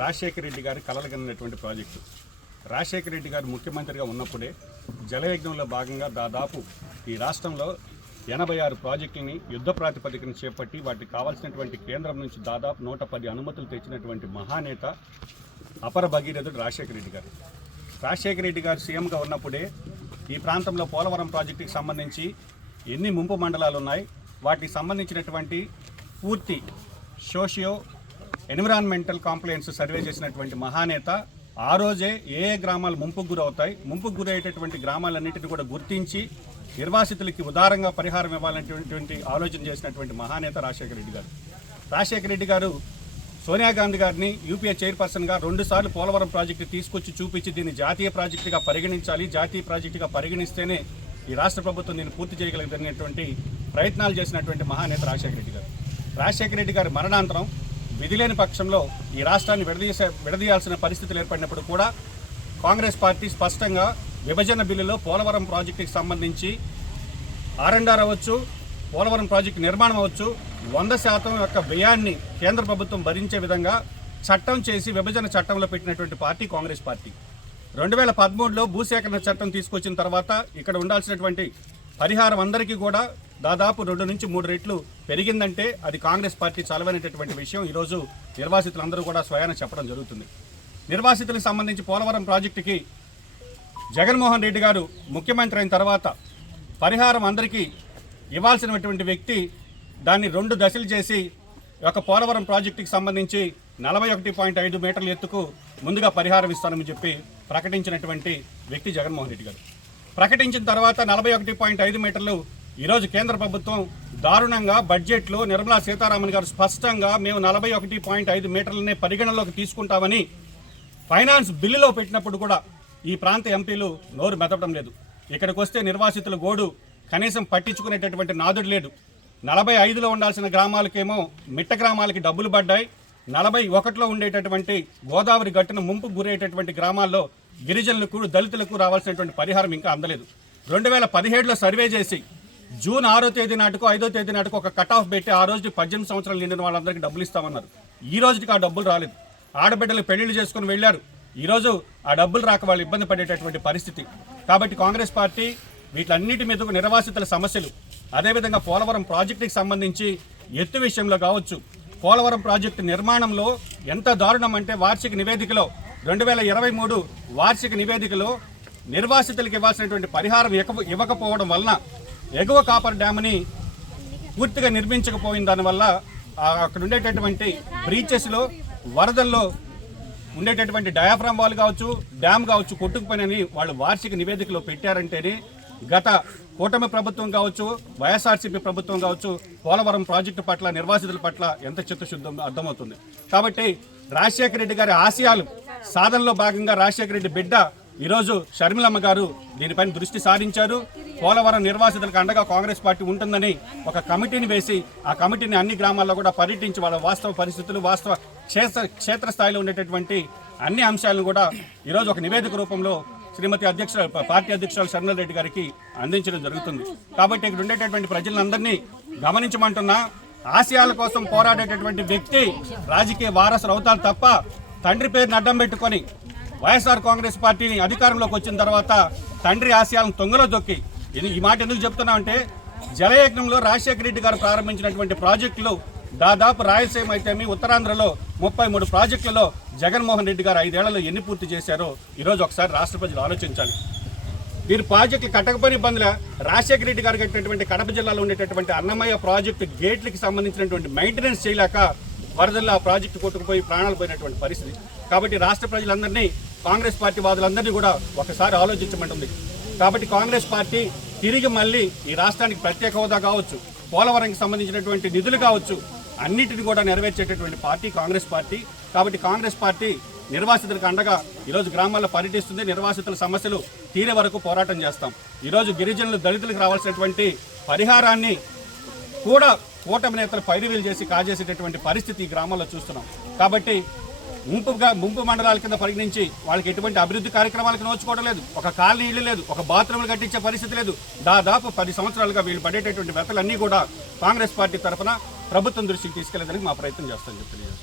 రాజశేఖర రెడ్డి గారి కలలుగన్నటువంటి ప్రాజెక్టు. రాజశేఖర రెడ్డి గారు ముఖ్యమంత్రిగా ఉన్నప్పుడే జలయజ్ఞంలో భాగంగా దాదాపు ఈ రాష్ట్రంలో 86 ప్రాజెక్టులని యుద్ధ ప్రాతిపదికన చేపట్టి వాటికి కావాల్సినటువంటి కేంద్రం నుంచి దాదాపు 110 అనుమతులు తెచ్చినటువంటి మహానేత అపర భగీరథుడు రాజశేఖర రెడ్డి గారు. రాజశేఖర రెడ్డి గారు సీఎంగా ఉన్నప్పుడే ఈ ప్రాంతంలో పోలవరం ప్రాజెక్టుకి సంబంధించి ఎన్ని ముంపు మండలాలు ఉన్నాయి, వాటికి సంబంధించినటువంటి పూర్తి సోషియో ఎన్విరాన్మెంటల్ కాంప్లైన్స్ సర్వే చేసినటువంటి మహానేత ఆ రోజే ఏ గ్రామాలు ముంపుకు గురవుతాయి, ముంపుకు గురయ్యేటటువంటి గ్రామాలన్నింటినీ కూడా గుర్తించి నిర్వాసితులకి ఉదారంగా పరిహారం ఇవ్వాలనేటువంటి ఆలోచన చేసినటువంటి మహానేత రాజశేఖర రెడ్డి గారు. రాజశేఖర రెడ్డి గారు సోనియా గాంధీ గారిని యూపీఏ చైర్పర్సన్గా 2 సార్లు పోలవరం ప్రాజెక్టు తీసుకొచ్చి చూపించి దీన్ని జాతీయ ప్రాజెక్టుగా పరిగణించాలి, జాతీయ ప్రాజెక్టుగా పరిగణిస్తేనే ఈ రాష్ట్ర ప్రభుత్వం దీన్ని పూర్తి చేయగలిగినటువంటి ప్రయత్నాలు చేసినటువంటి మహానేత రాజశేఖర రెడ్డి గారు. రాజశేఖర రెడ్డి గారి మరణాంతరం విధి లేని పక్షంలో ఈ రాష్ట్రాన్ని విడదీయాల్సిన పరిస్థితులు ఏర్పడినప్పుడు కూడా కాంగ్రెస్ పార్టీ స్పష్టంగా విభజన బిల్లులో పోలవరం ప్రాజెక్టుకి సంబంధించి R&R అవ్వచ్చు, పోలవరం ప్రాజెక్టు నిర్మాణం అవ్వచ్చు, 100% యొక్క వ్యయాన్ని కేంద్ర ప్రభుత్వం భరించే విధంగా చట్టం చేసి విభజన చట్టంలో పెట్టినటువంటి పార్టీ కాంగ్రెస్ పార్టీ. 2013లో భూసేకరణ చట్టం తీసుకొచ్చిన తర్వాత ఇక్కడ ఉండాల్సినటువంటి పరిహారం అందరికీ కూడా దాదాపు 2 నుంచి 3 రెట్లు పెరిగిందంటే అది కాంగ్రెస్ పార్టీ చలవైనటువంటి విషయం ఈరోజు నిర్వాసితులందరూ కూడా స్వయాన చెప్పడం జరుగుతుంది. నిర్వాసితులకు సంబంధించి పోలవరం ప్రాజెక్టుకి జగన్మోహన్ రెడ్డి గారు ముఖ్యమంత్రి అయిన తర్వాత పరిహారం అందరికీ ఇవ్వాల్సినటువంటి వ్యక్తి దాన్ని 2 దశలు చేసి ఒక పోలవరం ప్రాజెక్టుకి సంబంధించి 41.5 మీటర్ల ఎత్తుకు ముందుగా పరిహారం ఇస్తానని చెప్పి ప్రకటించినటువంటి వ్యక్తి జగన్మోహన్ రెడ్డి గారు. ప్రకటించిన తర్వాత 41.5 మీటర్లు ఈరోజు కేంద్ర ప్రభుత్వం దారుణంగా బడ్జెట్లో నిర్మలా సీతారామన్ గారు స్పష్టంగా మేము 41.5 మీటర్లనే పరిగణనలోకి తీసుకుంటామని ఫైనాన్స్ బిల్లులో పెట్టినప్పుడు కూడా ఈ ప్రాంత ఎంపీలు నోరు మెదపడం లేదు. ఇక్కడికి వస్తే నిర్వాసితుల గోడు కనీసం పట్టించుకునేటటువంటి నాదుడు లేడు. 45లో ఉండాల్సిన గ్రామాలకేమో మిట్ట గ్రామాలకి డబ్బులు పడ్డాయి. 41లో ఉండేటటువంటి గోదావరి గట్టున ముంపు గురయ్యేటటువంటి గ్రామాల్లో గిరిజనులకు దళితులకు రావాల్సినటువంటి పరిహారం ఇంకా అందలేదు. 2017లో సర్వే చేసి జూన్ 6వ తేదీ నాటుకు 5వ తేదీ నాటుకు ఒక కట్ ఆఫ్ పెట్టి ఆ రోజుకి 18 సంవత్సరాలు నిండిన వాళ్ళందరికీ డబ్బులు ఇస్తామన్నారు. ఈ రోజుకి ఆ డబ్బులు రాలేదు. ఆడబిడ్డలు పెళ్లిళ్ళు చేసుకుని వెళ్ళారు. ఈరోజు ఆ డబ్బులు రాక వాళ్ళు ఇబ్బంది పడేటటువంటి పరిస్థితి. కాబట్టి కాంగ్రెస్ పార్టీ వీటన్నిటి మీద నిర్వాసితుల సమస్యలు, అదేవిధంగా పోలవరం ప్రాజెక్టుకి సంబంధించి ఎత్తు విషయంలో కావచ్చు, పోలవరం ప్రాజెక్టు నిర్మాణంలో ఎంత దారుణం అంటే వార్షిక నివేదికలో 2023 వార్షిక నివేదికలో నిర్వాసితులకు ఇవ్వాల్సినటువంటి పరిహారం ఇవ్వకపోవడం వలన ఎగువ కాపర్ డ్యామ్ని పూర్తిగా నిర్మించకపోయిన దానివల్ల అక్కడ ఉండేటటువంటి బ్రీచెస్లో వరదల్లో ఉండేటటువంటి డయాఫ్రామ్ వాల్ కావచ్చు, డ్యామ్ కావచ్చు కొట్టుకుపోయినని వాళ్ళు వార్షిక నివేదికలో పెట్టారంటేనే గత కూటమి ప్రభుత్వం కావచ్చు, వైఎస్ఆర్సీపీ ప్రభుత్వం కావచ్చు పోలవరం ప్రాజెక్టు పట్ల నిర్వాసితుల పట్ల ఎంత చిత్తశుద్ధం అర్థమవుతుంది. కాబట్టి రాజశేఖర రెడ్డి గారి ఆశయాలు సాధనలో భాగంగా రాజశేఖర రెడ్డి బిడ్డ ఈరోజు షర్మిలమ్మ గారు దీనిపైన దృష్టి సారించారు. పోలవరం నిర్వాసితులకు అండగా కాంగ్రెస్ పార్టీ ఉంటుందని ఒక కమిటీని వేసి ఆ కమిటీని అన్ని గ్రామాల్లో కూడా పర్యటించి వాళ్ళ వాస్తవ పరిస్థితులు, వాస్తవ క్షేత్రస్థాయిలో ఉండేటటువంటి అన్ని అంశాలను కూడా ఈరోజు ఒక నివేదిక రూపంలో శ్రీమతి పార్టీ అధ్యక్షురాలు షర్మిల రెడ్డి గారికి అందించడం జరుగుతుంది. కాబట్టి ఇక్కడ ఉండేటటువంటి ప్రజలందరినీ గమనించమంటున్నా, ఆశయాల కోసం పోరాడేటటువంటి వ్యక్తి రాజకీయ వారసులు అవుతారు తప్ప తండ్రి పేరుని అడ్డం పెట్టుకొని వైఎస్ఆర్ కాంగ్రెస్ పార్టీని అధికారంలోకి వచ్చిన తర్వాత తండ్రి ఆశయాలను తొంగలో దొక్కి ఈ మాట ఎందుకు చెప్తున్నామంటే జలయజ్ఞంలో రాజశేఖర రెడ్డి గారు ప్రారంభించినటువంటి ప్రాజెక్టులు దాదాపు రాయలసీమ అయితేమి ఉత్తరాంధ్రలో 33 ప్రాజెక్టులలో జగన్మోహన్ రెడ్డి గారు 5 ఏళ్లలో ఎన్ని పూర్తి చేశారో ఈరోజు ఒకసారి రాష్ట్ర ప్రజలు ఆలోచించాలి. వీరు ప్రాజెక్టులు కట్టకపోయిన ఇబ్బందుల రాజశేఖర రెడ్డి గారు కట్టినటువంటి కడప జిల్లాలో ఉండేటటువంటి అన్నమయ్య ప్రాజెక్టు గేట్లకి సంబంధించినటువంటి మెయింటెనెన్స్ చేయలేక వరదల్లో ఆ ప్రాజెక్టు కొట్టుకుపోయి ప్రాణాలు పోయినటువంటి పరిస్థితి. కాబట్టి రాష్ట్ర ప్రజలందరినీ, కాంగ్రెస్ పార్టీ వాదులందరినీ కూడా ఒకసారి ఆలోచించమంటుంది. కాబట్టి కాంగ్రెస్ పార్టీ తిరిగి మళ్ళీ ఈ రాష్ట్రానికి ప్రత్యేక హోదా కావచ్చు, పోలవరంకి సంబంధించినటువంటి నిధులు కావచ్చు, అన్నిటిని కూడా నెరవేర్చేటటువంటి పార్టీ కాంగ్రెస్ పార్టీ. కాబట్టి కాంగ్రెస్ పార్టీ నిర్వాసితులకు అండగా ఈరోజు గ్రామాల్లో పర్యటిస్తుంది. నిర్వాసితుల సమస్యలు తీరే వరకు పోరాటం చేస్తాం. ఈరోజు గిరిజనులు, దళితులకు రావాల్సినటువంటి పరిహారాన్ని కూడా కూటమి నేతలు పైరువీలు చేసి కాజేసేటటువంటి పరిస్థితి ఈ గ్రామాల్లో చూస్తున్నాం. కాబట్టి ముంపు మండలాల కింద పరిగణించి వాళ్ళకి ఎటువంటి అభివృద్ధి కార్యక్రమాలకు నోచుకోవడం లేదు, ఒక కాలనీ ఇల్లు లేదు, ఒక బాత్రూములు కట్టించే పరిస్థితి లేదు. దాదాపు 10 సంవత్సరాలుగా వీళ్ళు పడేటటువంటి వ్యతలన్నీ కూడా కాంగ్రెస్ పార్టీ తరఫున ప్రభుత్వం దృష్టికి తీసుకెళ్లేదానికి మా ప్రయత్నం చేస్తామని చెప్తున్నాను.